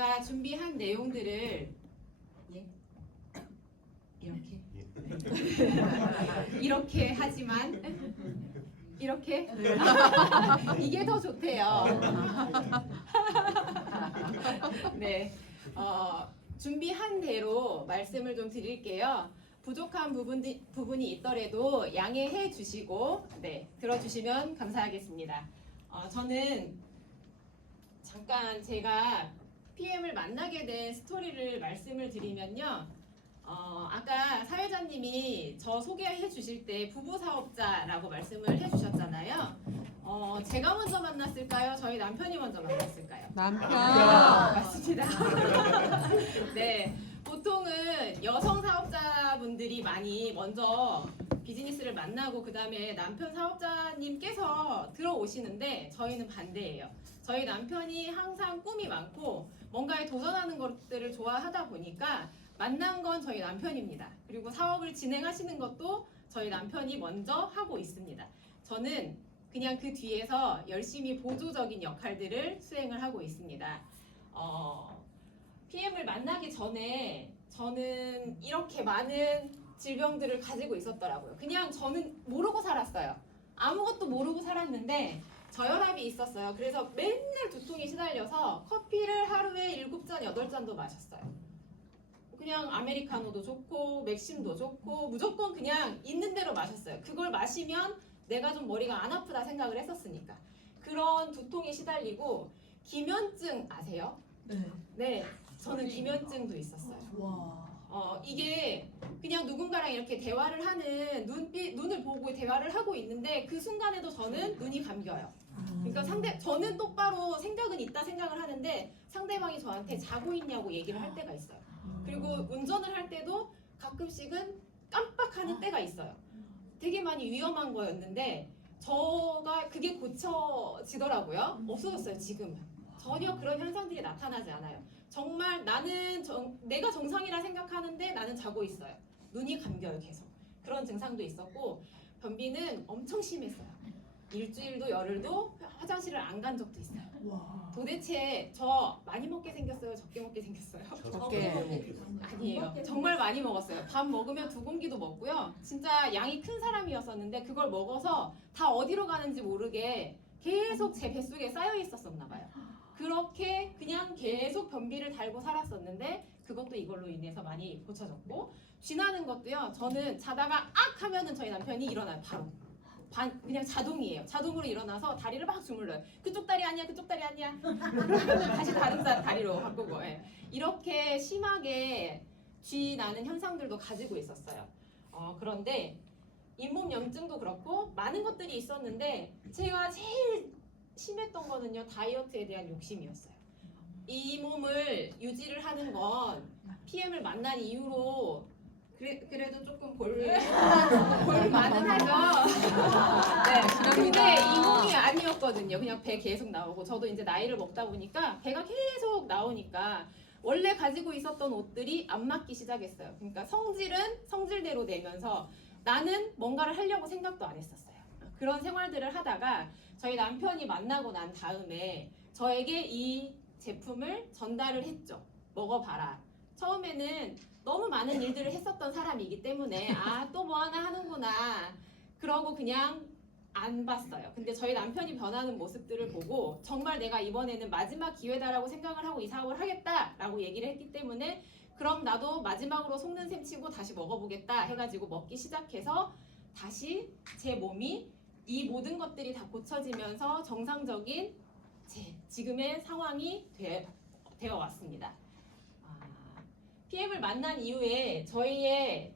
제가 준비한 내용들을 이렇게 이렇게 하지만 이렇게 이게 더 좋대요. 네, 준비한 대로 말씀을 좀 드릴게요. 부족한 부분이 있더라도 양해해 주시고 들어주시면 감사하겠습니다. 저는 잠깐 제가 PM을 만나게 된 스토리를 말씀을 드리면요. 아까 사회자님이 저 소개해 주실 때 부부 사업자라고 말씀을 해 주셨잖아요. 제가 먼저 만났을까요? 저희 남편이 먼저 만났을까요? 남편. 맞습니다. 네, 보통은 여성 사업자분들이 많이 먼저 비즈니스를 만나고 그 다음에 남편 사업자님께서 들어오시는데 저희는 반대예요. 저희 남편이 항상 꿈이 많고 뭔가에 도전하는 것들을 좋아하다 보니까 만난 건 저희 남편입니다. 그리고 사업을 진행하시는 것도 저희 남편이 먼저 하고 있습니다. 저는 그냥 그 뒤에서 열심히 보조적인 역할들을 수행을 하고 있습니다. PM을 만나기 전에 저는 이렇게 많은 질병들을 가지고 있었더라고요. 그냥 저는 모르고 살았어요. 아무것도 모르고 살았는데 저혈압이 있었어요. 그래서 맨날 두통에 시달려서 커피를 하루에 7잔, 8잔도 마셨어요. 그냥 아메리카노도 좋고 맥심도 좋고 무조건 그냥 있는 대로 마셨어요. 그걸 마시면 내가 좀 머리가 안 아프다 생각을 했었으니까. 그런 두통에 시달리고 기면증 아세요? 네, 저는 기면증도 있었어요. 이게 그냥 누군가랑 이렇게 대화를 하는 눈을 보고 대화를 하고 있는데 그 순간에도 저는 눈이 감겨요. 그러니까 저는 똑바로 생각은 있다 생각을 하는데 상대방이 저한테 자고 있냐고 얘기를 할 때가 있어요. 그리고 운전을 할 때도 가끔씩은 깜빡하는 때가 있어요. 되게 많이 위험한 거였는데 저가 그게 고쳐지더라고요. 없어졌어요. 지금은 전혀 그런 현상들이 나타나지 않아요. 정말 내가 정상이라 생각하는데 나는 자고 있어요. 눈이 감겨요. 계속 그런 증상도 있었고 변비는 엄청 심했어요. 일주일도 열흘도 화장실을 안 간 적도 있어요. 도대체 저 많이 먹게 생겼어요? 적게 먹게 생겼어요? 적게. 아니에요. 정말 많이 먹었어요. 밥 먹으면 2공기도 먹고요. 진짜 양이 큰 사람이었었는데 그걸 먹어서 다 어디로 가는지 모르게 계속 제 뱃속에 쌓여 있었었나 봐요. 그렇게 그냥 계속 변비를 달고 살았었는데 그것도 이걸로 인해서 많이 고쳐졌고 쥐나는 것도요. 저는 자다가 악 하면은 저희 남편이 일어나요. 바로. 그냥 자동이에요. 자동으로 일어나서 다리를 막 주물러요. 그쪽 다리 아니야, 그쪽 다리 아니야. 다시 다른 다리로 바꾸고. 이렇게 심하게 쥐 나는 현상들도 가지고 있었어요. 그런데 잇몸 염증도 그렇고 많은 것들이 있었는데 제가 제일 심했던 거는요, 다이어트에 대한 욕심이었어요. 이 몸을 유지를 하는 건 PM을 만난 이후로 그래도 조금 볼만은 하죠. 네. 근데 이 몸이 아니었거든요. 그냥 배 계속 나오고 저도 이제 나이를 먹다 보니까 배가 계속 나오니까 원래 가지고 있었던 옷들이 안 맞기 시작했어요. 그러니까 성질은 성질대로 내면서 나는 뭔가를 하려고 생각도 안 했었어요. 그런 생활들을 하다가 저희 남편이 만나고 난 다음에 저에게 이 제품을 전달을 했죠. 먹어봐라. 처음에는 너무 많은 일들을 했었던 사람이기 때문에 또 뭐 하나 하는구나 그러고 그냥 안 봤어요. 근데 저희 남편이 변하는 모습들을 보고 정말 내가 이번에는 마지막 기회다라고 생각을 하고 이 사업을 하겠다라고 얘기를 했기 때문에 그럼 나도 마지막으로 속는 셈 치고 다시 먹어보겠다 해가지고 먹기 시작해서 다시 제 몸이 이 모든 것들이 다 고쳐지면서 정상적인 지금의 상황이 되어 왔습니다. PM을 만난 이후에 저희의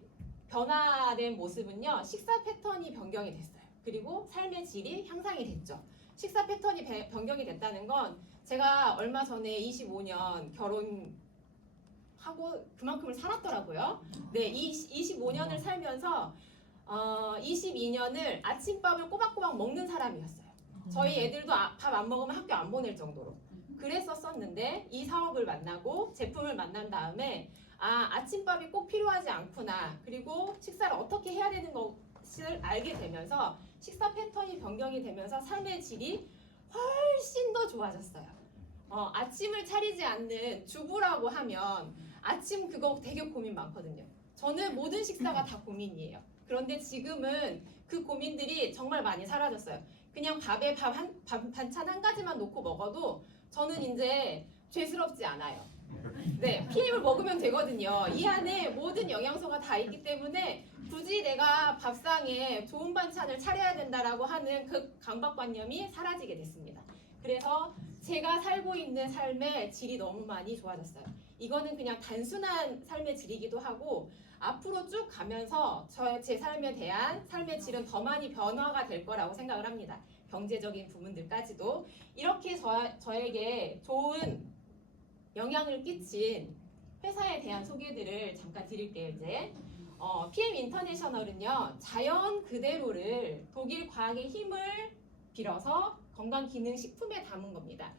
변화된 모습은요, 식사 패턴이 변경이 됐어요. 그리고 삶의 질이 향상이 됐죠. 식사 패턴이 변경이 됐다는 건 제가 얼마 전에 25년 결혼하고 그만큼을 살았더라고요. 네, 25년을 살면서 22년을 아침밥을 꼬박꼬박 먹는 사람이었어요. 저희 애들도 밥 안 먹으면 학교 안 보낼 정도로 그랬었는데 이 사업을 만나고 제품을 만난 다음에 아침밥이 꼭 필요하지 않구나. 그리고 식사를 어떻게 해야 되는 것을 알게 되면서 식사 패턴이 변경이 되면서 삶의 질이 훨씬 더 좋아졌어요. 아침을 차리지 않는 주부라고 하면 아침 그거 되게 고민 많거든요. 저는 모든 식사가 다 고민이에요. 그런데 지금은 그 고민들이 정말 많이 사라졌어요. 그냥 밥에 반찬 한 가지만 놓고 먹어도 저는 이제 죄스럽지 않아요. 네, PM을 먹으면 되거든요. 이 안에 모든 영양소가 다 있기 때문에 굳이 내가 밥상에 좋은 반찬을 차려야 된다라고 하는 그 강박관념이 사라지게 됐습니다. 그래서 제가 살고 있는 삶의 질이 너무 많이 좋아졌어요. 이거는 그냥 단순한 삶의 질이기도 하고 앞으로 쭉 가면서 제 삶에 대한 삶의 질은 더 많이 변화가 될 거라고 생각을 합니다. 경제적인 부분들까지도 이렇게 저에게 좋은 영향을 끼친 회사에 대한 소개들을 잠깐 드릴게요. 이제 PM 인터내셔널은요 자연 그대로를 독일 과학의 힘을 빌어서 건강기능식품에 담은 겁니다.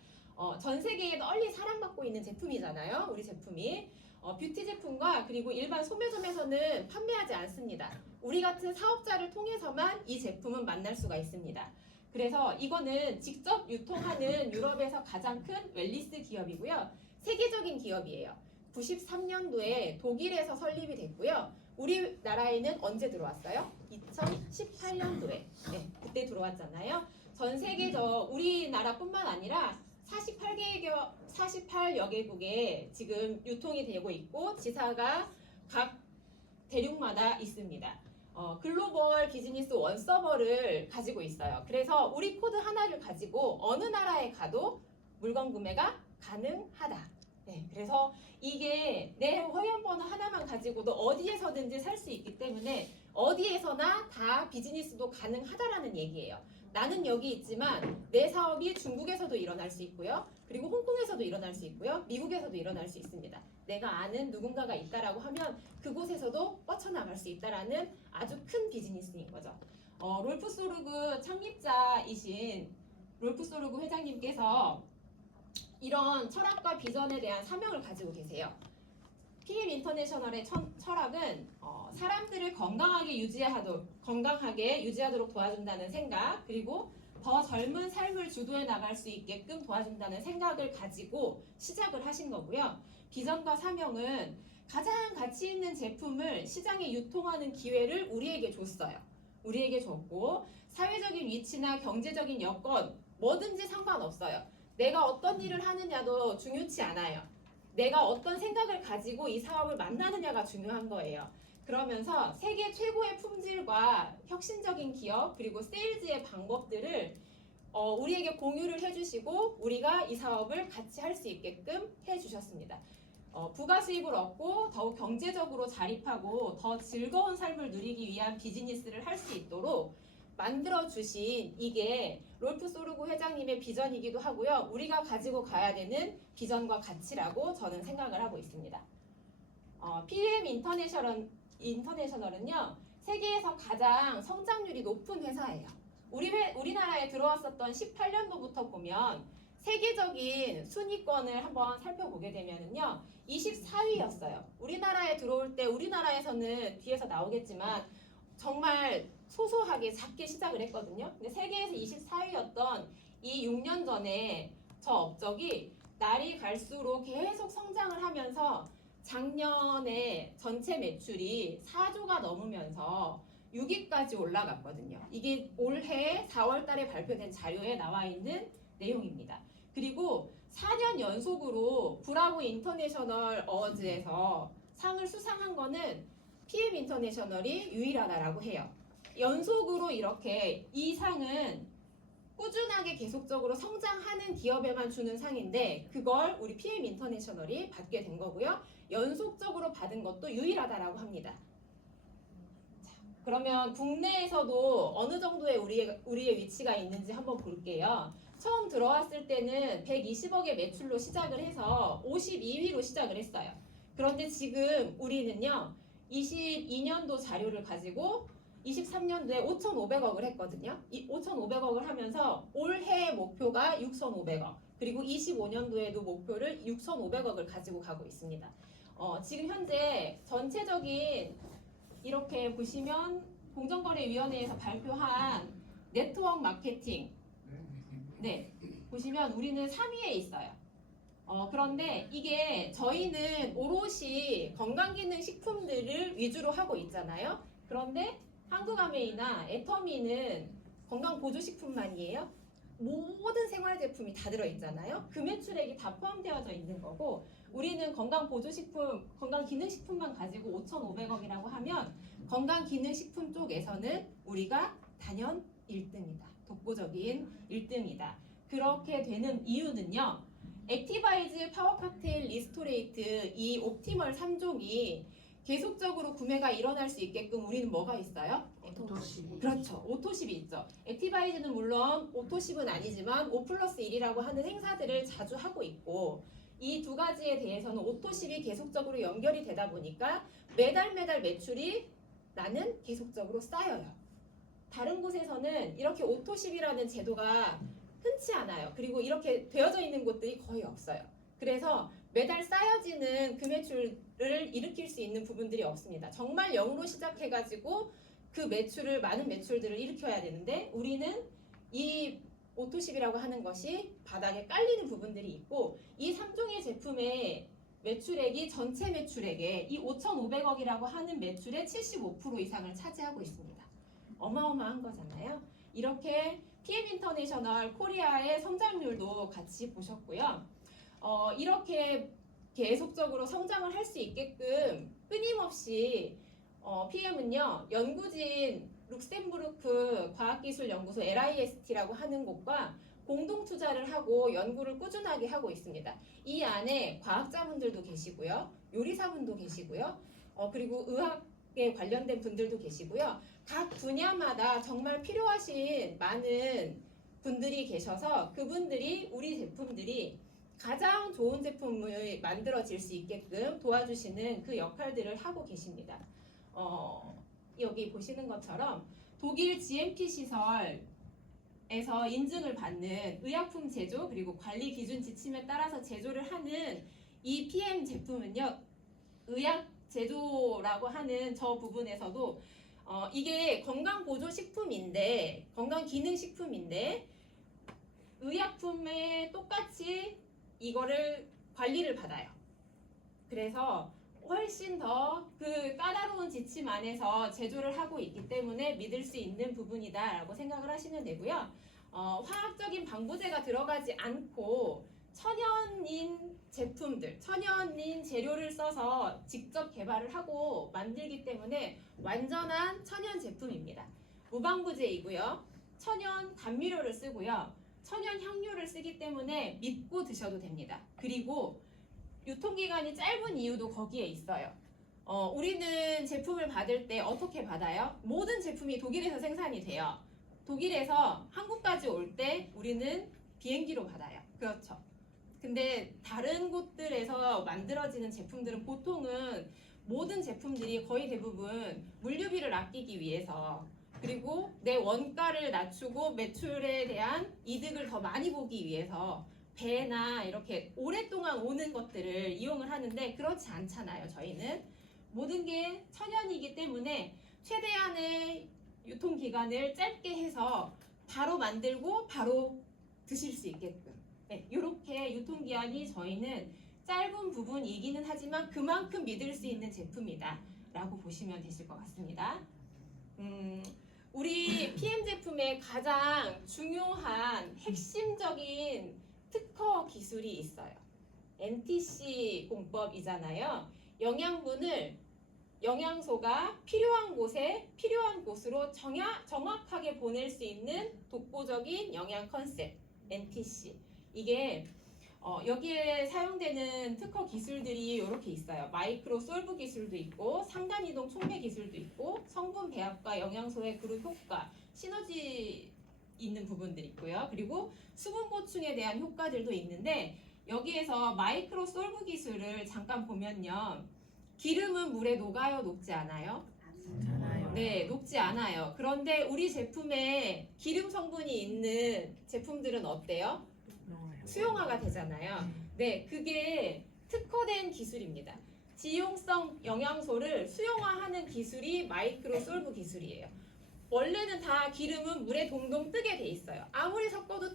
전 세계에 널리 사랑받고 있는 제품이잖아요. 우리 제품이 뷰티 제품과 그리고 일반 소매점에서는 판매하지 않습니다. 우리 같은 사업자를 통해서만 이 제품은 만날 수가 있습니다. 그래서 이거는 직접 유통하는 유럽에서 가장 큰 웰니스 기업이고요. 세계적인 기업이에요. 93년도에 독일에서 설립이 됐고요. 우리나라에는 언제 들어왔어요? 2018년도에. 네, 그때 들어왔잖아요. 전 세계적 우리나라뿐만 아니라 48여 개국에 지금 유통이 되고 있고 지사가 각 대륙마다 있습니다. 글로벌 비즈니스 원 서버를 가지고 있어요. 그래서 우리 코드 하나를 가지고 어느 나라에 가도 물건 구매가 가능하다. 네, 그래서 이게 내 회원번호 하나만 가지고도 어디에서든지 살 수 있기 때문에 어디에서나 다 비즈니스도 가능하다라는 얘기예요. 나는 여기 있지만 내 사업이 중국에서도 일어날 수 있고요. 그리고 홍콩에서도 일어날 수 있고요. 미국에서도 일어날 수 있습니다. 내가 아는 누군가가 있다라고 하면 그곳에서도 뻗쳐나갈 수 있다라는 아주 큰 비즈니스인 거죠. 롤프 소르그 창립자이신 롤프 소르그 회장님께서 이런 철학과 비전에 대한 사명을 가지고 계세요. PM 인터내셔널의 철학은 사람들을 건강하게 유지하도록 도와준다는 생각, 그리고 더 젊은 삶을 주도해 나갈 수 있게끔 도와준다는 생각을 가지고 시작을 하신 거고요. 비전과 사명은 가장 가치 있는 제품을 시장에 유통하는 기회를 우리에게 줬어요. 우리에게 줬고 사회적인 위치나 경제적인 여건 뭐든지 상관없어요. 내가 어떤 일을 하느냐도 중요치 않아요. 내가 어떤 생각을 가지고 이 사업을 만나느냐가 중요한 거예요. 그러면서 세계 최고의 품질과 혁신적인 기업 그리고 세일즈의 방법들을 우리에게 공유를 해주시고 우리가 이 사업을 같이 할 수 있게끔 해주셨습니다. 부가 수입을 얻고 더욱 경제적으로 자립하고 더 즐거운 삶을 누리기 위한 비즈니스를 할 수 있도록 만들어주신 이게 롤프 소르그 회장님의 비전이기도 하고요. 우리가 가지고 가야 되는 비전과 가치라고 저는 생각을 하고 있습니다. PM 인터내셔널은요. 세계에서 가장 성장률이 높은 회사예요. 우리나라에 들어왔었던 18년도부터 보면 세계적인 순위권을 한번 살펴보게 되면은요. 24위였어요. 우리나라에 들어올 때 우리나라에서는 뒤에서 나오겠지만 정말 소소하게 작게 시작을 했거든요. 근데 세계에서 24위였던 이 6년 전에 저 업적이 날이 갈수록 계속 성장을 하면서 작년에 전체 매출이 4조가 넘으면서 6위까지 올라갔거든요. 이게 올해 4월 달에 발표된 자료에 나와 있는 내용입니다. 그리고 4년 연속으로 브라보 인터내셔널 어워즈에서 상을 수상한 거는 PM 인터내셔널이 유일하다라고 해요. 연속으로 이렇게 이 상은 꾸준하게 계속적으로 성장하는 기업에만 주는 상인데 그걸 우리 PM 인터내셔널이 받게 된 거고요. 연속적으로 받은 것도 유일하다라고 합니다. 자, 그러면 국내에서도 어느 정도의 우리의 위치가 있는지 한번 볼게요. 처음 들어왔을 때는 120억의 매출로 시작을 해서 52위로 시작을 했어요. 그런데 지금 우리는요. 22년도 자료를 가지고 23년도에 5,500억을 했거든요. 이 5,500억을 하면서 올해 목표가 6,500억 그리고 25년도에도 목표를 6,500억을 가지고 가고 있습니다. 지금 현재 전체적인 이렇게 보시면 공정거래위원회에서 발표한 네트워크 마케팅 보시면 우리는 3위에 있어요. 그런데 이게 저희는 오롯이 건강기능식품들을 위주로 하고 있잖아요. 그런데 한국아메이나 애터미는 건강보조식품만이에요. 모든 생활제품이 다 들어있잖아요. 그 매출액이 다 포함되어져 있는 거고 우리는 건강보조식품, 건강기능식품만 가지고 5,500억이라고 하면 건강기능식품 쪽에서는 우리가 단연 1등이다. 독보적인 1등이다. 그렇게 되는 이유는요. 액티바이즈, 파워칵테일, 리스토레이트 이 옵티멀 3종이 계속적으로 구매가 일어날 수 있게끔 우리는 뭐가 있어요? 오토십. 그렇죠. 오토십이 있죠. 액티바이즈는 물론 오토십은 아니지만 5+1이라고 하는 행사들을 자주 하고 있고 이 두 가지에 대해서는 오토십이 계속적으로 연결이 되다 보니까 매달 매출이 나는 계속적으로 쌓여요. 다른 곳에서는 이렇게 오토십이라는 제도가 흔치 않아요. 그리고 이렇게 되어져 있는 곳들이 거의 없어요. 그래서 매달 쌓여지는 그 매출을 일으킬 수 있는 부분들이 없습니다. 정말 0으로 시작해가지고 그 매출을 많은 매출들을 일으켜야 되는데 우리는 이 오토십이라고 하는 것이 바닥에 깔리는 부분들이 있고 이 3종의 제품의 매출액이 전체 매출액의 이 5,500억이라고 하는 매출의 75% 이상을 차지하고 있습니다. 어마어마한 거잖아요. 이렇게 PM 인터내셔널 코리아의 성장률도 같이 보셨고요. 이렇게 계속적으로 성장을 할 수 있게끔 끊임없이 PM은요 연구진 룩셈부르크 과학기술연구소 LIST라고 하는 곳과 공동 투자를 하고 연구를 꾸준하게 하고 있습니다. 이 안에 과학자분들도 계시고요, 요리사분도 계시고요, 그리고 의학에 관련된 분들도 계시고요. 각 분야마다 정말 필요하신 많은 분들이 계셔서 그분들이 우리 제품들이 가장 좋은 제품을 만들어질 수 있게끔 도와주시는 그 역할들을 하고 계십니다. 여기 보시는 것처럼 독일 GMP 시설에서 인증을 받는 의약품 제조 그리고 관리 기준 지침에 따라서 제조를 하는 이 PM 제품은요, 의약 제조라고 하는 저 부분에서도 이게 건강보조식품인데 건강기능식품인데 의약품에 똑같이 이거를 관리를 받아요. 그래서 훨씬 더 그 까다로운 지침 안에서 제조를 하고 있기 때문에 믿을 수 있는 부분이다라고 생각을 하시면 되고요. 화학적인 방부제가 들어가지 않고 천연인 제품들, 천연인 재료를 써서 직접 개발을 하고 만들기 때문에 완전한 천연 제품입니다. 무방부제이고요. 천연 감미료를 쓰고요. 천연 향료를 쓰기 때문에 믿고 드셔도 됩니다. 그리고 유통기간이 짧은 이유도 거기에 있어요. 우리는 제품을 받을 때 어떻게 받아요? 모든 제품이 독일에서 생산이 돼요. 독일에서 한국까지 올 때 우리는 비행기로 받아요. 그렇죠. 근데 다른 곳들에서 만들어지는 제품들은 보통은 모든 제품들이 거의 대부분 물류비를 아끼기 위해서 그리고 내 원가를 낮추고 매출에 대한 이득을 더 많이 보기 위해서 배나 이렇게 오랫동안 오는 것들을 이용을 하는데 그렇지 않잖아요. 저희는 모든 게 천연이기 때문에 최대한의 유통기간을 짧게 해서 바로 만들고 바로 드실 수 있게끔 이렇게 유통기한이 저희는 짧은 부분이기는 하지만 그만큼 믿을 수 있는 제품이다 라고 보시면 되실 것 같습니다. 우리 PM 제품의 가장 중요한 핵심적인 특허 기술이 있어요. NTC 공법이잖아요. 영양소가 필요한 곳에 필요한 곳으로 정확하게 보낼 수 있는 독보적인 영양 컨셉 NTC. 이게 여기에 사용되는 특허 기술들이 이렇게 있어요. 마이크로 솔브 기술도 있고 상단 이동 촉매 기술도 있고 성분 배합과 영양소의 그룹 효과, 시너지 있는 부분들이 있고요. 그리고 수분 보충에 대한 효과들도 있는데 여기에서 마이크로 솔브 기술을 잠깐 보면요. 기름은 물에 녹아요, 녹지 않아요? 네, 녹지 않아요. 그런데 우리 제품에 기름 성분이 있는 제품들은 어때요? 수용화가 되잖아요. 네, 그게 특허된 기술입니다. 지용성 영양소를 수용화하는 기술이 마이크로 솔브 기술이에요. 원래는 다 기름은 물에 동동 뜨게 돼 있어요. 아무리 섞어도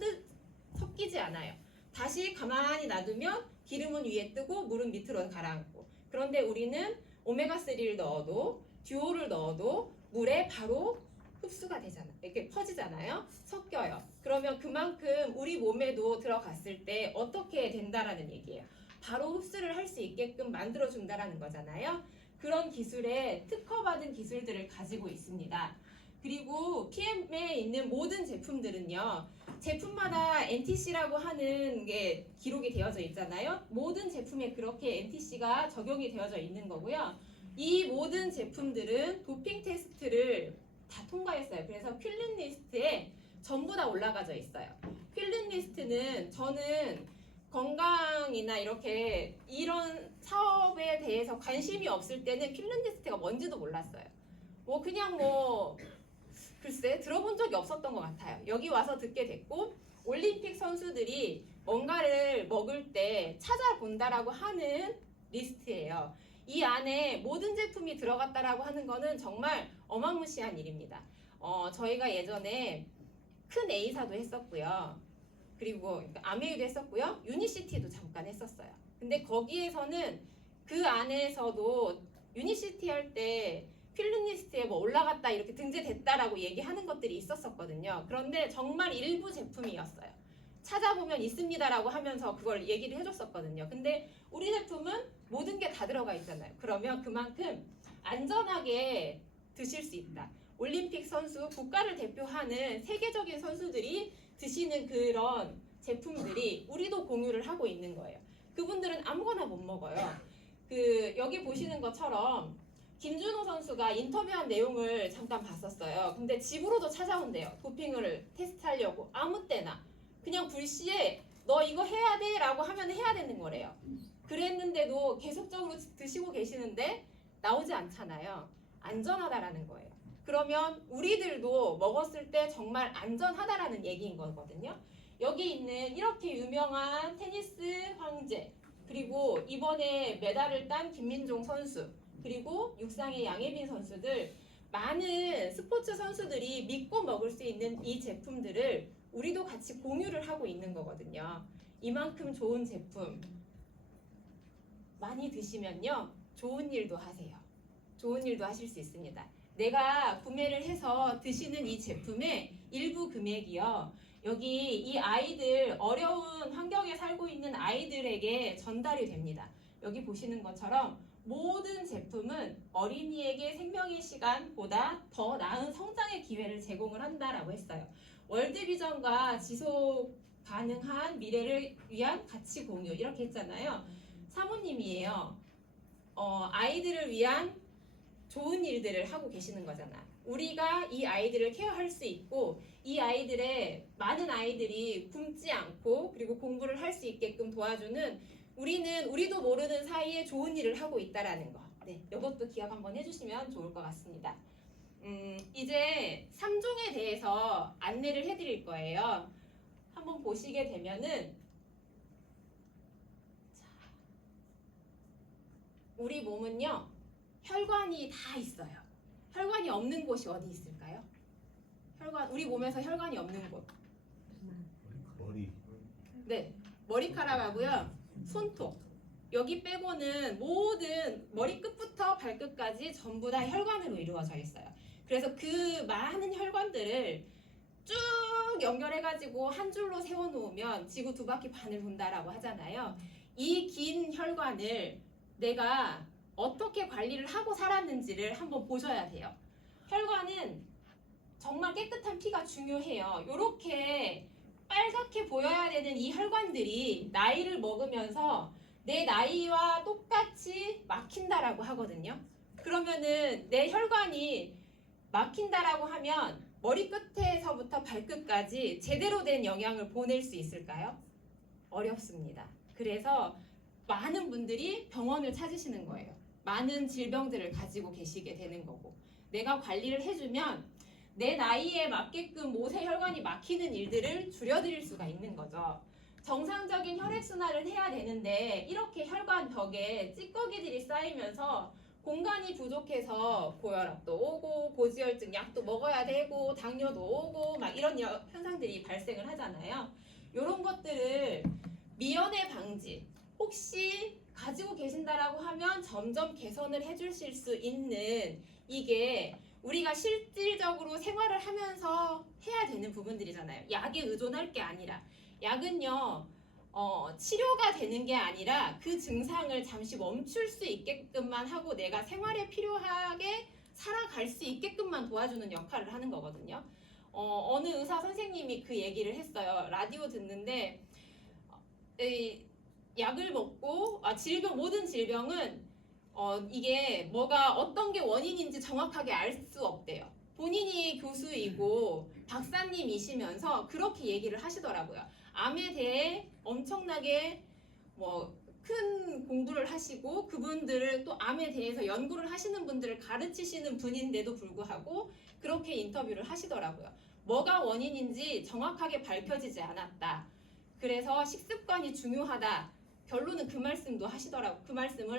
섞이지 않아요. 다시 가만히 놔두면 기름은 위에 뜨고 물은 밑으로 가라앉고. 그런데 우리는 오메가3를 넣어도 듀오를 넣어도 물에 바로 흡수가 되잖아요. 이렇게 퍼지잖아요. 섞여요. 그러면 그만큼 우리 몸에도 들어갔을 때 어떻게 된다라는 얘기예요. 바로 흡수를 할 수 있게끔 만들어준다라는 거잖아요. 그런 기술에 특허받은 기술들을 가지고 있습니다. 그리고 PM에 있는 모든 제품들은요. 제품마다 NTC라고 하는 게 기록이 되어져 있잖아요. 모든 제품에 그렇게 NTC가 적용이 되어져 있는 거고요. 이 모든 제품들은 도핑 테스트를 다 통과했어요. 그래서 퀼린 리스트에 전부 다 올라가져 있어요. 퀼린 리스트는 저는 건강이나 이렇게 이런 사업에 대해서 관심이 없을 때는 퀼린 리스트가 뭔지도 몰랐어요. 뭐 그냥 뭐 글쎄 들어본 적이 없었던 것 같아요. 여기 와서 듣게 됐고 올림픽 선수들이 뭔가를 먹을 때 찾아본다라고 하는 리스트예요. 이 안에 모든 제품이 들어갔다라고 하는 거는 정말 어마무시한 일입니다. 저희가 예전에 큰 A사도 했었고요. 그리고 아메이도 했었고요. 유니시티도 잠깐 했었어요. 근데 거기에서는 그 안에서도 유니시티 할 때 퀼린 리스트에 뭐 올라갔다 이렇게 등재됐다라고 얘기하는 것들이 있었었거든요. 그런데 정말 일부 제품이었어요. 찾아보면 있습니다라고 하면서 그걸 얘기를 해줬었거든요. 근데 우리 제품은 모든 게 다 들어가 있잖아요. 그러면 그만큼 안전하게 드실 수 있다. 올림픽 선수, 국가를 대표하는 세계적인 선수들이 드시는 그런 제품들이 우리도 공유를 하고 있는 거예요. 그분들은 아무거나 못 먹어요. 여기 보시는 것처럼 김준호 선수가 인터뷰한 내용을 잠깐 봤었어요. 근데 집으로도 찾아온대요. 도핑을 테스트하려고. 아무 때나. 그냥 불시에 너 이거 해야 돼 라고 하면 해야 되는 거래요. 그랬는데도 계속적으로 드시고 계시는데 나오지 않잖아요. 안전하다라는 거예요. 그러면 우리들도 먹었을 때 정말 안전하다라는 얘기인 거거든요. 여기 있는 이렇게 유명한 테니스 황제, 그리고 이번에 메달을 딴 김민종 선수, 그리고 육상의 양예빈 선수들, 많은 스포츠 선수들이 믿고 먹을 수 있는 이 제품들을 우리도 같이 공유를 하고 있는 거거든요. 이만큼 좋은 제품 많이 드시면요, 좋은 일도 하세요. 좋은 일도 하실 수 있습니다. 내가 구매를 해서 드시는 이 제품의 일부 금액이요, 여기 이 아이들, 어려운 환경에 살고 있는 아이들에게 전달이 됩니다. 여기 보시는 것처럼 모든 제품은 어린이에게 생명의 시간보다 더 나은 성장의 기회를 제공을 한다라고 했어요. 월드비전과 지속 가능한 미래를 위한 가치 공유, 이렇게 했잖아요. 사모님이에요. 아이들을 위한 좋은 일들을 하고 계시는 거잖아. 우리가 이 아이들을 케어할 수 있고 이 아이들의 많은 아이들이 굶지 않고 그리고 공부를 할 수 있게끔 도와주는, 우리도 모르는 사이에 좋은 일을 하고 있다라는 거. 네, 이것도 기억 한번 해주시면 좋을 것 같습니다. 이제 3종에 대해서 안내를 해드릴 거예요. 한번 보시게 되면은, 우리 몸은요, 혈관이 다 있어요. 혈관이 없는 곳이 어디 있을까요? 우리 몸에서 혈관이 없는 곳. 머리. 네, 머리카락하고요, 손톱. 여기 빼고는 모든 머리 끝부터 발끝까지 전부 다 혈관으로 이루어져 있어요. 그래서 그 많은 혈관들을 쭉 연결해가지고 한 줄로 세워놓으면 지구 2바퀴 반을 돈다라고 하잖아요. 이 긴 혈관을 내가 어떻게 관리를 하고 살았는지를 한번 보셔야 돼요. 혈관은 정말 깨끗한 피가 중요해요. 이렇게 빨갛게 보여야 되는 이 혈관들이 나이를 먹으면서 내 나이와 똑같이 막힌다라고 하거든요. 그러면은 내 혈관이 막힌다라고 하면 머리 끝에서부터 발끝까지 제대로 된 영향을 보낼 수 있을까요? 어렵습니다. 그래서 많은 분들이 병원을 찾으시는 거예요. 많은 질병들을 가지고 계시게 되는 거고, 내가 관리를 해주면 내 나이에 맞게끔 모세 혈관이 막히는 일들을 줄여드릴 수가 있는 거죠. 정상적인 혈액순환을 해야 되는데 이렇게 혈관 벽에 찌꺼기들이 쌓이면서 공간이 부족해서 고혈압도 오고 고지혈증 약도 먹어야 되고 당뇨도 오고 막 이런 현상들이 발생을 하잖아요. 이런 것들을 미연에 방지 혹시 가지고 계신다라고 하면 점점 개선을 해주실 수 있는 이게 우리가 실질적으로 생활을 하면서 해야 되는 부분들이잖아요. 약에 의존할 게 아니라 약은요 치료가 되는 게 아니라 그 증상을 잠시 멈출 수 있게끔만 하고 내가 생활에 필요하게 살아갈 수 있게끔만 도와주는 역할을 하는 거거든요. 어느 의사 선생님이 그 얘기를 했어요. 라디오 듣는데 이 약을 먹고 모든 질병은 이게 뭐가 어떤 게 원인인지 정확하게 알 수 없대요. 본인이 교수이고 박사님이시면서 그렇게 얘기를 하시더라고요. 암에 대해 엄청나게 큰 공부를 하시고 그분들을 또 암에 대해서 연구를 하시는 분들을 가르치시는 분인데도 불구하고 그렇게 인터뷰를 하시더라고요. 뭐가 원인인지 정확하게 밝혀지지 않았다. 그래서 식습관이 중요하다. 결론은 그 말씀을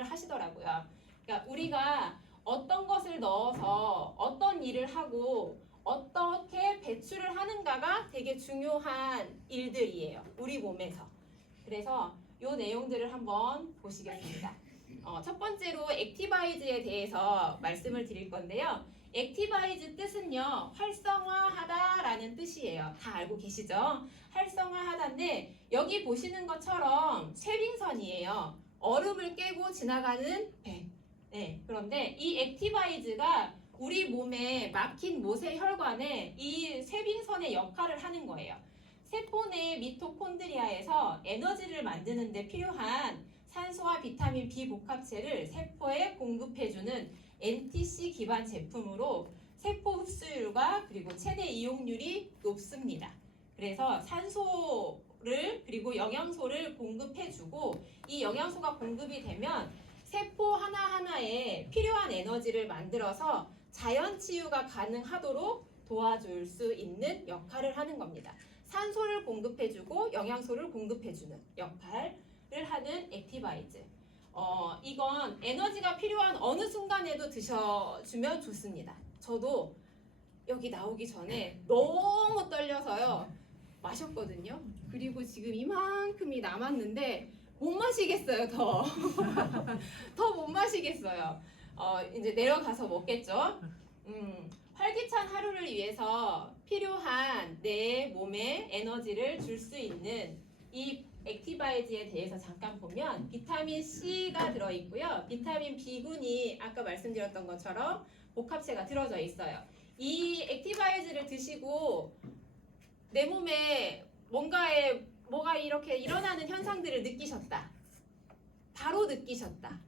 하시더라고요. 그러니까 우리가 어떤 것을 넣어서 어떤 일을 하고 어떻게 배출을 하는가가 되게 중요한 일들이에요. 우리 몸에서. 그래서 이 내용들을 한번 보시겠습니다. 첫 번째로 액티바이즈에 대해서 말씀을 드릴 건데요. 액티바이즈 뜻은요, 활성화하다라는 뜻이에요. 다 알고 계시죠? 활성화하다인데 여기 보시는 것처럼 쇄빙선이에요. 얼음을 깨고 지나가는 배. 네, 그런데 이 액티바이즈가 우리 몸에 막힌 모세혈관에 이 쇄빙선의 역할을 하는 거예요. 세포 내 미토콘드리아에서 에너지를 만드는 데 필요한 산소와 비타민 B 복합체를 세포에 공급해주는 NTC 기반 제품으로 세포 흡수율과 그리고 체내 이용률이 높습니다. 그래서 산소를 그리고 영양소를 공급해주고 이 영양소가 공급이 되면 세포 하나하나에 필요한 에너지를 만들어서 자연 치유가 가능하도록 도와줄 수 있는 역할을 하는 겁니다. 산소를 공급해주고 영양소를 공급해주는 역할을 하는 액티바이즈. 이건 에너지가 필요한 어느 순간에도 드셔주면 좋습니다. 저도 여기 나오기 전에 너무 떨려서요 마셨거든요. 그리고 지금 이만큼이 남았는데 못 마시겠어요. 더 못 마시겠어요. 이제 내려가서 먹겠죠. 활기찬 하루를 위해서 필요한 내 몸에 에너지를 줄 수 있는 이 액티바이즈에 대해서 잠깐 보면 비타민 C가 들어있고요. 비타민 B군이 아까 말씀드렸던 것처럼 복합체가 들어져 있어요. 이 액티바이즈를 드시고 내 몸에 뭐가 이렇게 일어나는 현상들을 느끼셨다. 바로 느끼셨다.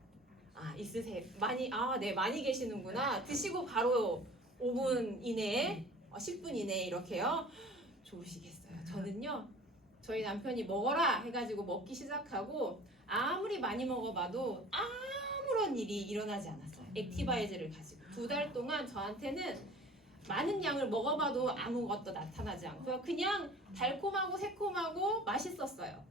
있으세요? 많이 계시는구나. 드시고 바로 5분 이내에 10분 이내에 이렇게요. 좋으시겠어요. 저는요. 저희 남편이 먹어라 해가지고 먹기 시작하고 아무리 많이 먹어봐도 아무런 일이 일어나지 않았어요. 액티바이즈를 가지고 2달 동안 저한테는 많은 양을 먹어봐도 아무것도 나타나지 않고요. 그냥 달콤하고 새콤하고 맛있었어요.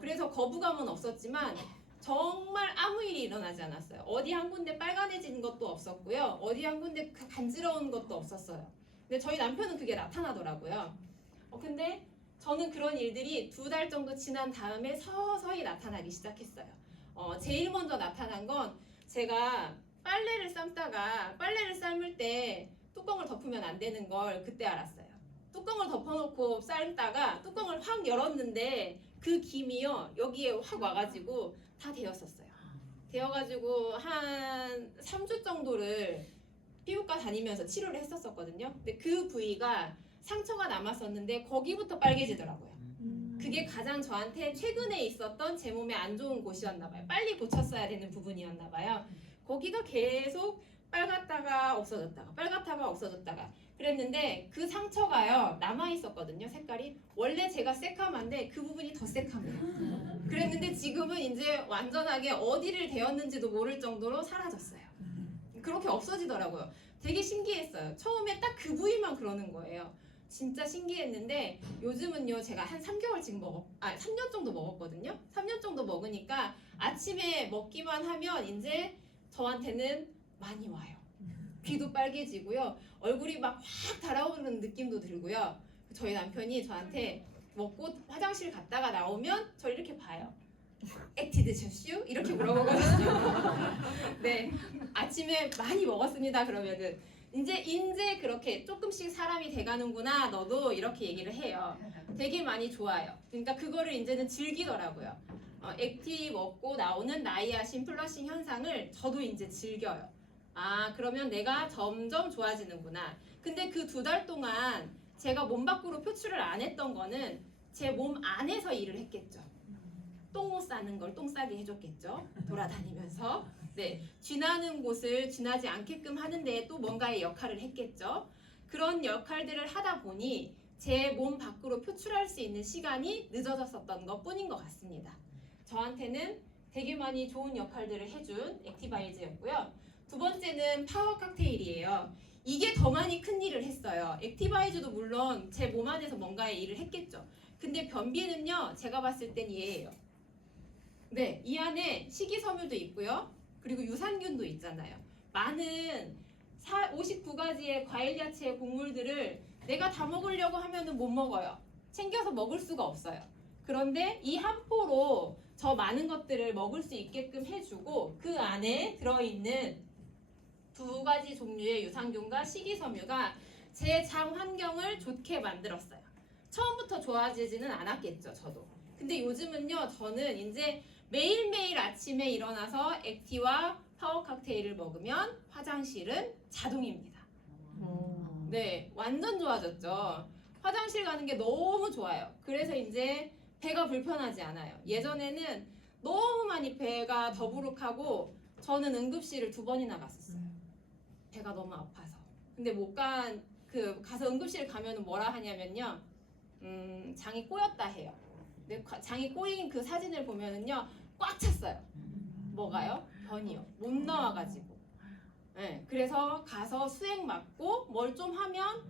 그래서 거부감은 없었지만 정말 아무 일이 일어나지 않았어요. 어디 한 군데 빨간해진 것도 없었고요. 어디 한 군데 간지러운 것도 없었어요. 근데 저희 남편은 그게 나타나더라고요. 근데 저는 그런 일들이 2달 정도 지난 다음에 서서히 나타나기 시작했어요. 제일 먼저 나타난 건 제가 빨래를 삶을 때 뚜껑을 덮으면 안 되는 걸 그때 알았어요. 뚜껑을 덮어놓고 삶다가 뚜껑을 확 열었는데 그 김이요 여기에 확 와가지고 다 데였었어요. 데여가지고 한 3주 정도를 피부과 다니면서 치료를 했었거든요. 근데 그 부위가 상처가 남았었는데 거기부터 빨개지더라고요. 그게 가장 저한테 최근에 있었던 제 몸에 안 좋은 곳이었나 봐요. 빨리 고쳤어야 되는 부분이었나 봐요. 거기가 계속 빨갛다가 없어졌다가 그랬는데 그 상처가요 남아 있었거든요. 색깔이 원래 제가 새카만데 그 부분이 더 새카매요. 그랬는데 지금은 이제 완전하게 어디를 대었는지도 모를 정도로 사라졌어요. 그렇게 없어지더라고요. 되게 신기했어요. 처음에 딱 그 부위만 그러는 거예요. 진짜 신기했는데 요즘은요 제가 한 3년 정도 먹었거든요. 3년 정도 먹으니까 아침에 먹기만 하면 이제 저한테는 많이 와요. 귀도 빨개지고요. 얼굴이 막 확 달아오르는 느낌도 들고요. 저희 남편이 저한테 먹고 화장실 갔다가 나오면 저 이렇게 봐요. 액티 드셨슈? 이렇게 물어보거든요. 네, 아침에 많이 먹었습니다. 그러면은 이제 그렇게 조금씩 사람이 돼가는구나. 너도 이렇게 얘기를 해요. 되게 많이 좋아요. 그러니까 그거를 이제는 즐기더라고요. 액티 먹고 나오는 나이아신 플러싱 현상을 저도 이제 즐겨요. 아, 그러면 내가 점점 좋아지는구나. 근데 그 2달 동안 제가 몸 밖으로 표출을 안 했던 거는 제 몸 안에서 일을 했겠죠. 똥 못 싸는 걸 똥 싸게 해줬겠죠. 돌아다니면서. 네, 쥐나는 곳을 쥐나지 않게끔 하는데 또 뭔가의 역할을 했겠죠. 그런 역할들을 하다 보니 제 몸 밖으로 표출할 수 있는 시간이 늦어졌었던 것 뿐인 것 같습니다. 저한테는 되게 많이 좋은 역할들을 해준 액티바이즈였고요. 2번째는 파워 칵테일이에요. 이게 더 많이 큰 일을 했어요. 액티바이즈도 물론 제 몸 안에서 뭔가의 일을 했겠죠. 근데 변비는요, 제가 봤을 땐 얘예요. 네, 이 안에 식이섬유도 있고요. 그리고 유산균도 있잖아요. 많은 59가지의 과일, 야채, 곡물들을 내가 다 먹으려고 하면은 못 먹어요. 챙겨서 먹을 수가 없어요. 그런데 이 한 포로 저 많은 것들을 먹을 수 있게끔 해주고 그 안에 들어있는 2가지 종류의 유산균과 식이섬유가 제 장 환경을 좋게 만들었어요. 처음부터 좋아지지는 않았겠죠, 저도. 근데 요즘은요, 저는 이제 매일매일 아침에 일어나서 액티와 파워 칵테일을 먹으면 화장실은 자동입니다. 네, 완전 좋아졌죠. 화장실 가는 게 너무 좋아요. 그래서 이제 배가 불편하지 않아요. 예전에는 너무 많이 배가 더부룩하고 저는 응급실을 2번이나 갔었어요. 배가 너무 아파서. 근데 가서 응급실 가면은 뭐라 하냐면요. 장이 꼬였다 해요. 근데 장이 꼬인 그 사진을 보면은요, 꽉 찼어요. 뭐가요? 변이요. 못 나와가지고. 네, 그래서 가서 수액 맞고 뭘 좀 하면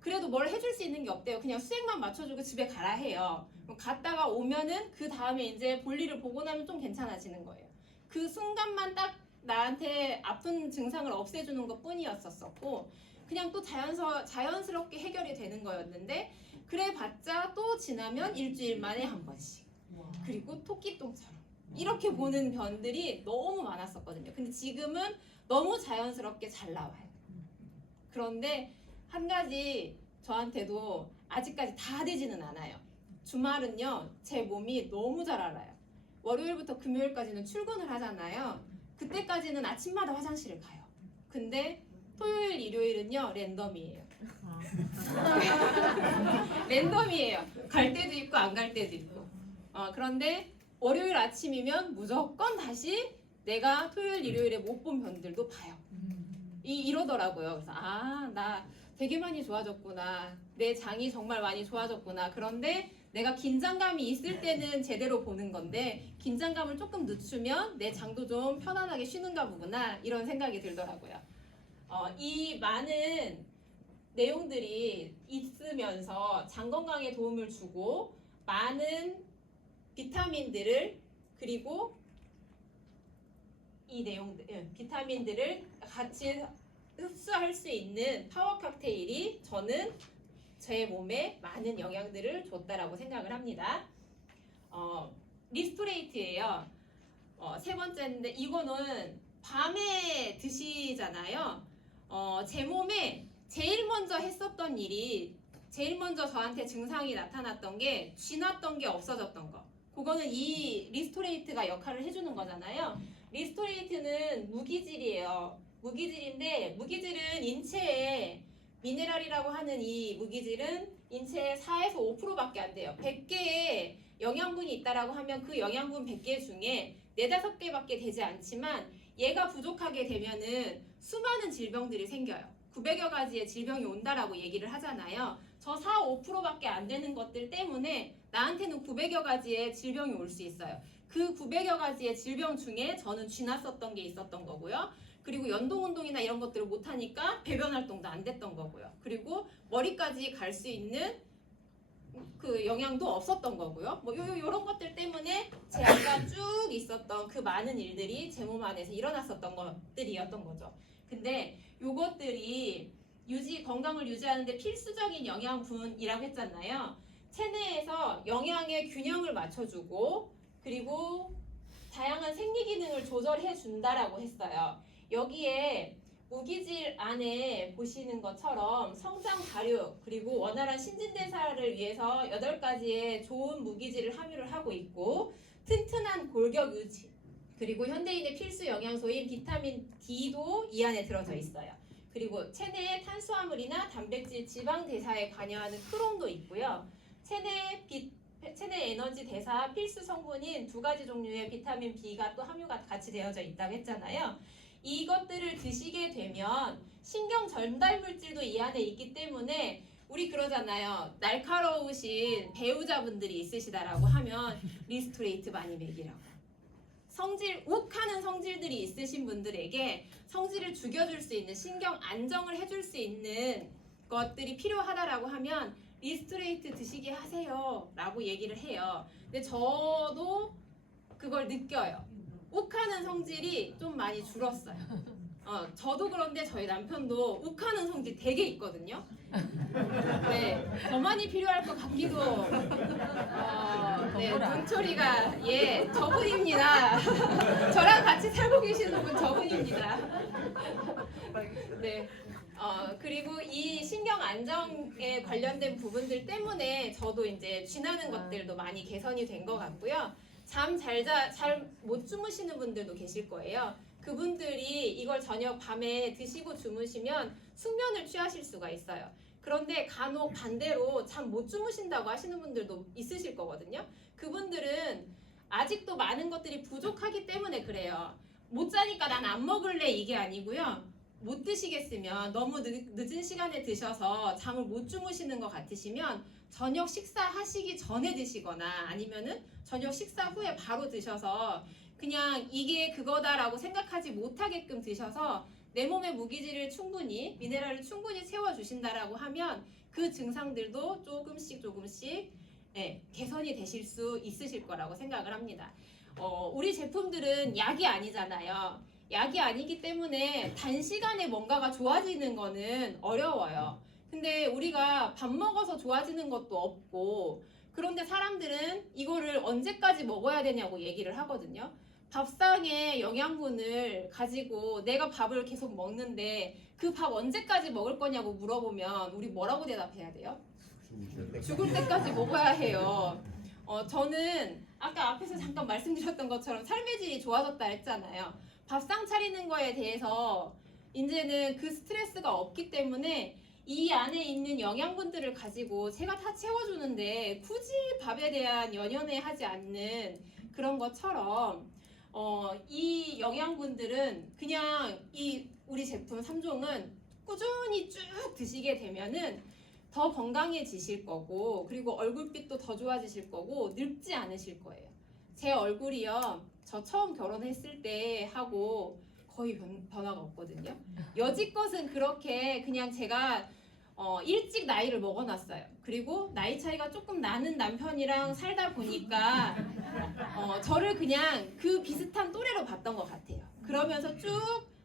그래도 뭘 해줄 수 있는 게 없대요. 그냥 수액만 맞춰주고 집에 가라 해요. 갔다가 오면은 그 다음에 이제 볼일을 보고 나면 좀 괜찮아지는 거예요. 그 순간만 딱 나한테 아픈 증상을 없애주는 것 뿐이었었고 그냥 또 자연스럽게 해결이 되는 거였는데 그래봤자 또 지나면 일주일 만에 한 번씩. 그리고 토끼똥처럼 이렇게 보는 변들이 너무 많았었거든요. 근데 지금은 너무 자연스럽게 잘 나와요. 그런데 한 가지 저한테도 아직까지 다 되지는 않아요. 주말은요, 제 몸이 너무 잘 알아요. 월요일부터 금요일까지는 출근을 하잖아요. 그때까지는 아침마다 화장실을 가요. 근데 토요일, 일요일은요, 랜덤이에요. 랜덤이에요. 갈 때도 있고 안 갈 때도 있고. 그런데 월요일 아침이면 무조건 다시 내가 토요일, 일요일에 못 본 변들도 봐요. 이러더라고요. 그래서 나 되게 많이 좋아졌구나. 내 장이 정말 많이 좋아졌구나. 그런데 내가 긴장감이 있을 때는 제대로 보는 건데 긴장감을 조금 늦추면 내 장도 좀 편안하게 쉬는가 보구나. 이런 생각이 들더라고요. 이 많은 내용들이 있으면서 장 건강에 도움을 주고 많은 비타민들을 그리고 이 내용들, 비타민들을 같이 흡수할 수 있는 파워 칵테일이 저는 제 몸에 많은 영향들을 줬다라고 생각을 합니다. 리스토레이트예요. 3번째인데 이거는 밤에 드시잖아요. 제 몸에 제일 먼저 했었던 일이 제일 먼저 저한테 증상이 나타났던 게 쥐났던 게 없어졌던 거. 그거는 이 리스토레이트가 역할을 해주는 거잖아요. 리스토레이트는 무기질이에요. 무기질인데 무기질은 인체에 미네랄이라고 하는 이 무기질은 인체의 4에서 5%밖에 안 돼요. 100개의 영양분이 있다라고 하면 그 영양분 100개 중에 4, 5개밖에 되지 않지만 얘가 부족하게 되면은 수많은 질병들이 생겨요. 900여 가지의 질병이 온다라고 얘기를 하잖아요. 저 4, 5%밖에 안 되는 것들 때문에 나한테는 900여 가지의 질병이 올 수 있어요. 그 900여 가지의 질병 중에 저는 쥐났었던 게 있었던 거고요. 그리고 연동운동이나 이런 것들을 못하니까 배변 활동도 안 됐던 거고요. 그리고 머리까지 갈 수 있는 그 영향도 없었던 거고요. 뭐 요런 것들 때문에 제 아까 쭉 있었던 그 많은 일들이 제 몸 안에서 일어났었던 것들이었던 거죠. 근데 요것들이 건강을 유지하는데 필수적인 영양분이라고 했잖아요. 체내에서 영양의 균형을 맞춰주고 그리고 다양한 생리 기능을 조절해 준다라고 했어요. 여기에 무기질 안에 보시는 것처럼 성장 발육 그리고 원활한 신진대사를 위해서 8가지의 좋은 무기질을 함유를 하고 있고 튼튼한 골격 유지 그리고 현대인의 필수 영양소인 비타민 D도 이 안에 들어져 있어요. 그리고 체내의 탄수화물이나 단백질 지방 대사에 관여하는 크롬도 있고요. 체내 에너지 대사 필수 성분인 2가지 종류의 비타민 B가 또 함유가 같이 되어져 있다고 했잖아요. 이것들을 드시게 되면 신경 전달 물질도 이 안에 있기 때문에 우리 그러잖아요. 날카로우신 배우자분들이 있으시다라고 하면 리스토레이트 많이 먹이라고. 욱하는 성질들이 있으신 분들에게 성질을 죽여줄 수 있는 신경 안정을 해줄 수 있는 것들이 필요하다라고 하면 리스토레이트 드시게 하세요 라고 얘기를 해요. 근데 저도 그걸 느껴요. 욱하는 성질이 좀 많이 줄었어요. 저도 그런데 저희 남편도 욱하는 성질 되게 있거든요. 네, 더 많이 필요할 것 같기도. 네, 눈초리가 저분입니다. 저랑 같이 살고 계시는 분 저분입니다. 네. 그리고 이 신경 안정에 관련된 부분들 때문에 저도 이제 쥐나는 것들도 많이 개선이 된 것 같고요. 잠 잘 못 주무시는 분들도 계실 거예요. 그분들이 이걸 저녁 밤에 드시고 주무시면 숙면을 취하실 수가 있어요. 그런데 간혹 반대로 잠 못 주무신다고 하시는 분들도 있으실 거거든요. 그분들은 아직도 많은 것들이 부족하기 때문에 그래요. 못 자니까 난 안 먹을래 이게 아니고요. 못 드시겠으면 너무 늦은 시간에 드셔서 잠을 못 주무시는 것 같으시면 저녁 식사하시기 전에 드시거나 아니면은 저녁 식사 후에 바로 드셔서 그냥 이게 그거다라고 생각하지 못하게끔 드셔서 내 몸의 무기질을 충분히 미네랄을 충분히 채워주신다라고 하면 그 증상들도 조금씩 개선이 되실 수 있으실 거라고 생각을 합니다. 우리 제품들은 약이 아니잖아요. 약이 아니기 때문에 단시간에 뭔가가 좋아지는 거는 어려워요. 근데 우리가 밥 먹어서 좋아지는 것도 없고 그런데 사람들은 이거를 언제까지 먹어야 되냐고 얘기를 하거든요. 밥상에 영양분을 가지고 내가 밥을 계속 먹는데 그 밥 언제까지 먹을 거냐고 물어보면 우리 뭐라고 대답해야 돼요? 죽을 때까지 먹어야 해요. 저는 아까 앞에서 잠깐 말씀드렸던 것처럼 삶의 질이 좋아졌다 했잖아요. 밥상 차리는 거에 대해서 이제는 그 스트레스가 없기 때문에 이 안에 있는 영양분들을 가지고 제가 다 채워주는데 굳이 밥에 대한 연연해 하지 않는 그런 것처럼 이 영양분들은 그냥 이 우리 제품 3종은 꾸준히 쭉 드시게 되면은 더 건강해지실 거고 그리고 얼굴빛도 더 좋아지실 거고 늙지 않으실 거예요. 제 얼굴이요. 저 처음 결혼했을 때 하고 거의 변화가 없거든요. 여지껏은 그렇게 그냥 제가 일찍 나이를 먹어놨어요. 그리고 나이 차이가 조금 나는 남편이랑 살다 보니까 저를 그냥 그 비슷한 또래로 봤던 것 같아요. 그러면서 쭉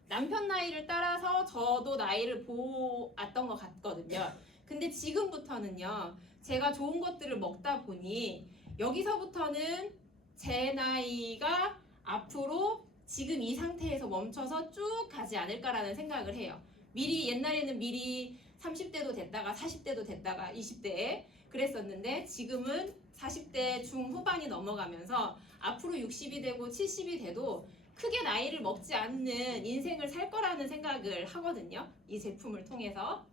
남편 나이를 따라서 저도 나이를 보았던 것 같거든요. 근데 지금부터는요. 제가 좋은 것들을 먹다 보니 여기서부터는 제 나이가 앞으로 지금 이 상태에서 멈춰서 쭉 가지 않을까라는 생각을 해요. 옛날에는 미리 30대도 됐다가 40대도 됐다가 20대에 그랬었는데 지금은 40대 중후반이 넘어가면서 앞으로 60이 되고 70이 돼도 크게 나이를 먹지 않는 인생을 살 거라는 생각을 하거든요. 이 제품을 통해서.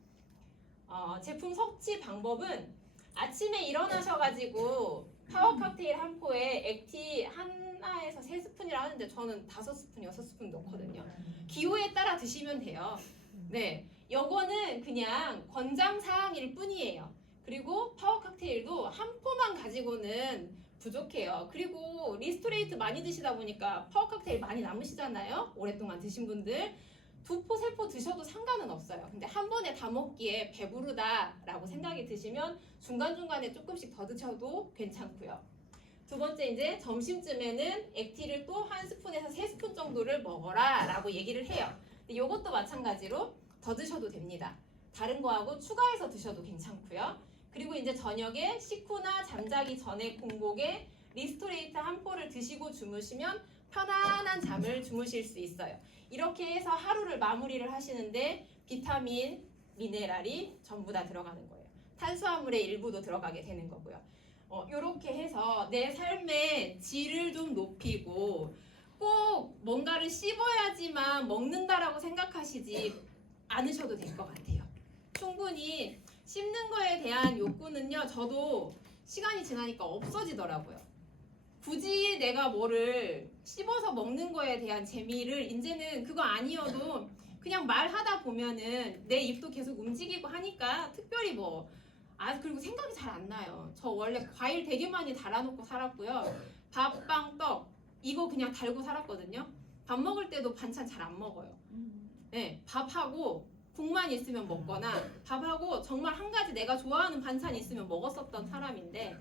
제품 섭취 방법은 아침에 일어나셔가지고 파워 칵테일 한 포에 액티 하나에서 3스푼이라 하는데 저는 5스푼, 6스푼 넣거든요. 기호에 따라 드시면 돼요. 네, 요거는 그냥 권장사항일 뿐이에요. 그리고 파워 칵테일도 한 포만 가지고는 부족해요. 그리고 리스토레이트 많이 드시다 보니까 파워 칵테일 많이 남으시잖아요. 오랫동안 드신 분들 2포, 3포 드셔도 상관은 없어요. 근데 한 번에 다 먹기에 배부르다라고 생각이 드시면 중간중간에 조금씩 더 드셔도 괜찮고요. 두 번째 이제 점심쯤에는 액티를 또 1스푼에서 3스푼 정도를 먹어라 라고 얘기를 해요. 근데 이것도 마찬가지로 더 드셔도 됩니다. 다른 거하고 추가해서 드셔도 괜찮고요. 그리고 이제 저녁에 식후나 잠자기 전에 공복에 리스토레이트 한 포를 드시고 주무시면 편안한 잠을 주무실 수 있어요. 이렇게 해서 하루를 마무리를 하시는데 비타민, 미네랄이 전부 다 들어가는 거예요. 탄수화물의 일부도 들어가게 되는 거고요. 이렇게 해서 내 삶의 질을 좀 높이고 꼭 뭔가를 씹어야지만 먹는다라고 생각하시지 않으셔도 될 것 같아요. 충분히 씹는 거에 대한 욕구는요, 저도 시간이 지나니까 없어지더라고요. 굳이 내가 뭐를 씹어서 먹는 거에 대한 재미를 이제는 그거 아니어도 그냥 말하다 보면은 내 입도 계속 움직이고 하니까 특별히 그리고 생각이 잘 안 나요. 저 원래 과일 되게 많이 달아놓고 살았고요. 밥, 빵, 떡 이거 그냥 달고 살았거든요. 밥 먹을 때도 반찬 잘 안 먹어요. 네, 밥하고 국만 있으면 먹거나 밥하고 정말 한 가지 내가 좋아하는 반찬 있으면 먹었었던 사람인데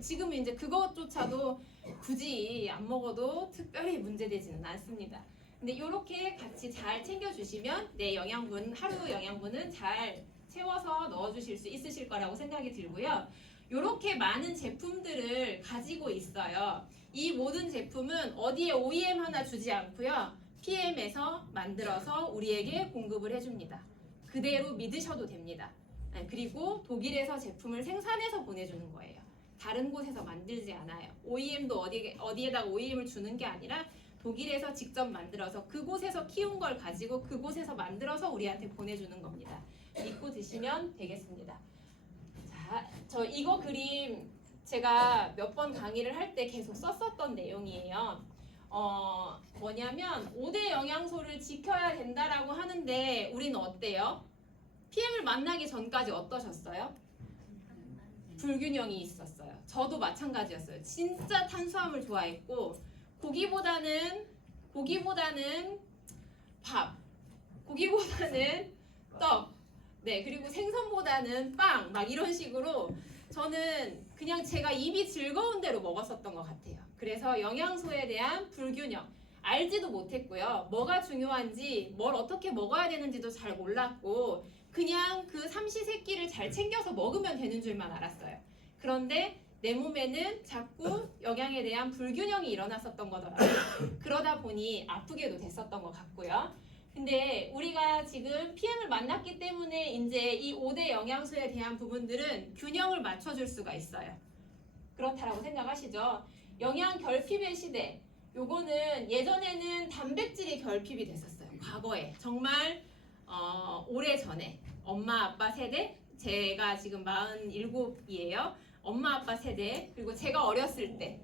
지금은 이제 그것조차도 굳이 안 먹어도 특별히 문제되지는 않습니다. 근데 이렇게 같이 잘 챙겨주시면 내 하루 영양분은 잘 채워서 넣어주실 수 있으실 거라고 생각이 들고요. 이렇게 많은 제품들을 가지고 있어요. 이 모든 제품은 어디에 OEM 하나 주지 않고요. PM에서 만들어서 우리에게 공급을 해줍니다. 그대로 믿으셔도 됩니다. 그리고 독일에서 제품을 생산해서 보내주는 거예요. 다른 곳에서 만들지 않아요. OEM도 어디에다가 OEM을 주는 게 아니라 독일에서 직접 만들어서 그곳에서 키운 걸 가지고 그곳에서 만들어서 우리한테 보내주는 겁니다. 믿고 드시면 되겠습니다. 자, 저 이거 그림 제가 몇 번 강의를 할 때 계속 썼었던 내용이에요. 뭐냐면 5대 영양소를 지켜야 된다라고 하는데 우리는 어때요? PM을 만나기 전까지 어떠셨어요? 불균형이 있었어요. 저도 마찬가지였어요. 진짜 탄수화물 좋아했고 고기보다는 밥, 고기보다는 떡, 네, 그리고 생선보다는 빵, 막 이런 식으로 저는 그냥 제가 입이 즐거운 대로 먹었었던 것 같아요. 그래서 영양소에 대한 불균형 알지도 못했고요. 뭐가 중요한지 뭘 어떻게 먹어야 되는지도 잘 몰랐고 그냥 그 삼시세끼를 잘 챙겨서 먹으면 되는 줄만 알았어요. 그런데 내 몸에는 자꾸 영양에 대한 불균형이 일어났었던 거더라고요. 그러다 보니 아프게도 됐었던 것 같고요. 근데 우리가 지금 PM을 만났기 때문에 이제 이 5대 영양소에 대한 부분들은 균형을 맞춰줄 수가 있어요. 그렇다라고 생각하시죠? 영양 결핍의 시대. 요거는 예전에는 단백질이 결핍이 됐었어요. 과거에 정말 오래전에 엄마 아빠 세대, 제가 지금 47이에요. 엄마 아빠 세대, 그리고 제가 어렸을 때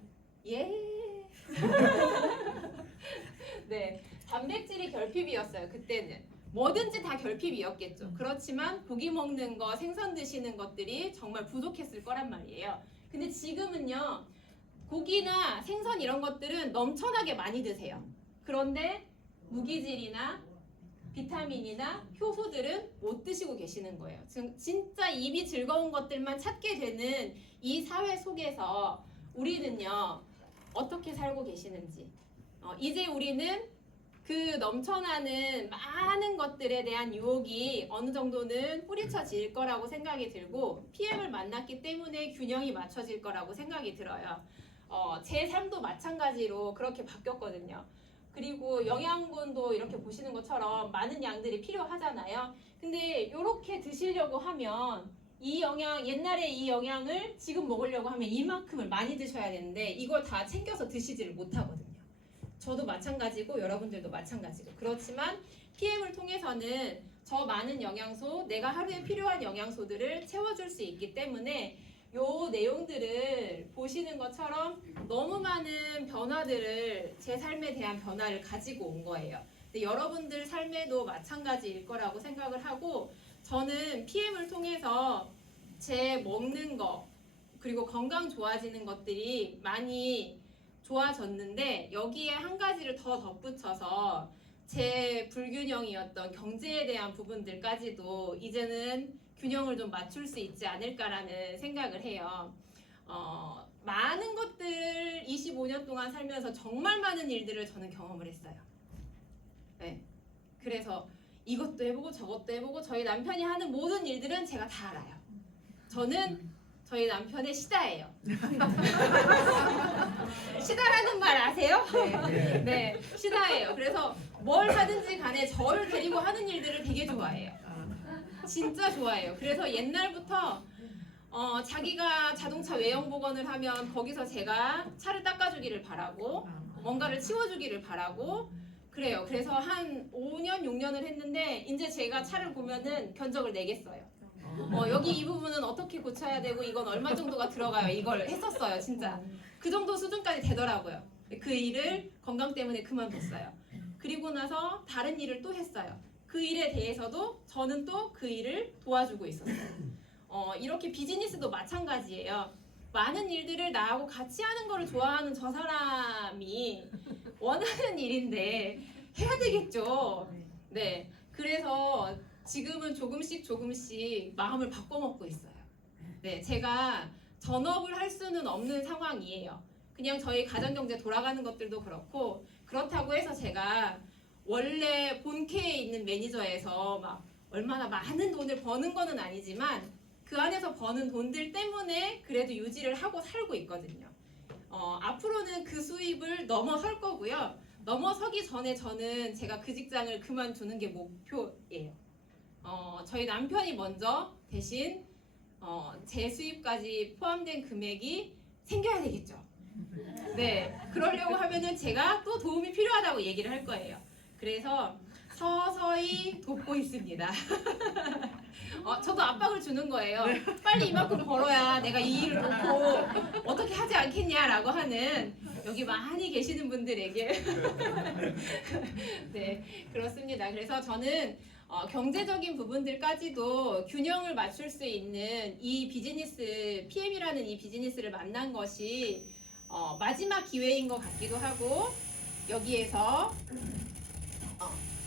네, 단백질이 결핍이었어요. 그때는 뭐든지 다 결핍이었겠죠. 그렇지만 고기 먹는 거, 생선 드시는 것들이 정말 부족했을 거란 말이에요. 근데 지금은요, 고기나 생선 이런 것들은 넘쳐나게 많이 드세요. 그런데 무기질이나 비타민이나 효소들은 못 드시고 계시는 거예요. 지금 진짜 입이 즐거운 것들만 찾게 되는 이 사회 속에서 우리는요, 어떻게 살고 계시는지 이제 우리는 그 넘쳐나는 많은 것들에 대한 유혹이 어느 정도는 뿌리쳐질 거라고 생각이 들고 PM을 만났기 때문에 균형이 맞춰질 거라고 생각이 들어요. 제 삶도 마찬가지로 그렇게 바뀌었거든요. 그리고 영양분도 이렇게 보시는 것처럼 많은 양들이 필요하잖아요. 근데 이렇게 드시려고 하면 옛날에 이 영양을 지금 먹으려고 하면 이만큼을 많이 드셔야 되는데 이걸 다 챙겨서 드시지를 못하거든요. 저도 마찬가지고 여러분들도 마찬가지고 그렇지만 PM을 통해서는 저 많은 영양소, 내가 하루에 필요한 영양소들을 채워줄 수 있기 때문에 요 내용들을 보시는 것처럼 너무 많은 변화들을 제 삶에 대한 변화를 가지고 온 거예요. 근데 여러분들 삶에도 마찬가지일 거라고 생각을 하고 저는 PM을 통해서 제 먹는 거 그리고 건강 좋아지는 것들이 많이 좋아졌는데 여기에 한 가지를 더 덧붙여서 제 불균형이었던 경제에 대한 부분들까지도 이제는 균형을 좀 맞출 수 있지 않을까라는 생각을 해요. 많은 것들 25년 동안 살면서 정말 많은 일들을 저는 경험을 했어요. 네. 그래서 이것도 해보고 저것도 해보고 저희 남편이 하는 모든 일들은 제가 다 알아요. 저는 저희 남편의 시다예요. 시다라는 말 아세요? 네, 시다예요. 그래서 뭘 하든지 간에 저를 데리고 하는 일들을 되게 좋아해요. 진짜 좋아해요. 그래서 옛날부터 자기가 자동차 외형 복원을 하면 거기서 제가 차를 닦아주기를 바라고 뭔가를 치워주기를 바라고 그래요. 그래서 한 5년, 6년을 했는데 이제 제가 차를 보면은 견적을 내겠어요. 여기 이 부분은 어떻게 고쳐야 되고 이건 얼마 정도가 들어가요. 이걸 했었어요. 진짜. 그 정도 수준까지 되더라고요. 그 일을 건강 때문에 그만뒀어요. 그리고 나서 다른 일을 또 했어요. 그 일에 대해서도 저는 또 그 일을 도와주고 있었어요. 이렇게 비즈니스도 마찬가지예요. 많은 일들을 나하고 같이 하는 거를 좋아하는 저 사람이 원하는 일인데 해야 되겠죠. 네. 그래서 지금은 조금씩 마음을 바꿔먹고 있어요. 네. 제가 전업을 할 수는 없는 상황이에요. 그냥 저희 가정경제 돌아가는 것들도 그렇고 그렇다고 해서 제가 원래 본캐에 있는 매니저에서 막 얼마나 많은 돈을 버는 거는 아니지만 그 안에서 버는 돈들 때문에 그래도 유지를 하고 살고 있거든요. 앞으로는 그 수입을 넘어설 거고요. 넘어서기 전에 저는 제가 그 직장을 그만두는 게 목표예요. 저희 남편이 먼저 대신 제 수입까지 포함된 금액이 생겨야 되겠죠. 네, 그러려고 하면은 제가 또 도움이 필요하다고 얘기를 할 거예요. 그래서 서서히 돕고 있습니다. 저도 압박을 주는 거예요. 빨리 이만큼 벌어야 내가 이 일을 돕고 어떻게 하지 않겠냐라고 하는 여기 많이 계시는 분들에게 네 그렇습니다. 그래서 저는 경제적인 부분들까지도 균형을 맞출 수 있는 이 비즈니스 PM이라는 이 비즈니스를 만난 것이 마지막 기회인 것 같기도 하고 여기에서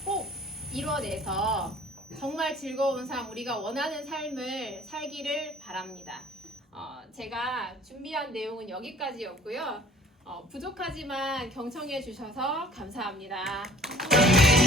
꼭 이뤄내서 정말 즐거운 삶, 우리가 원하는 삶을 살기를 바랍니다. 제가 준비한 내용은 여기까지였고요. 부족하지만 경청해 주셔서 감사합니다.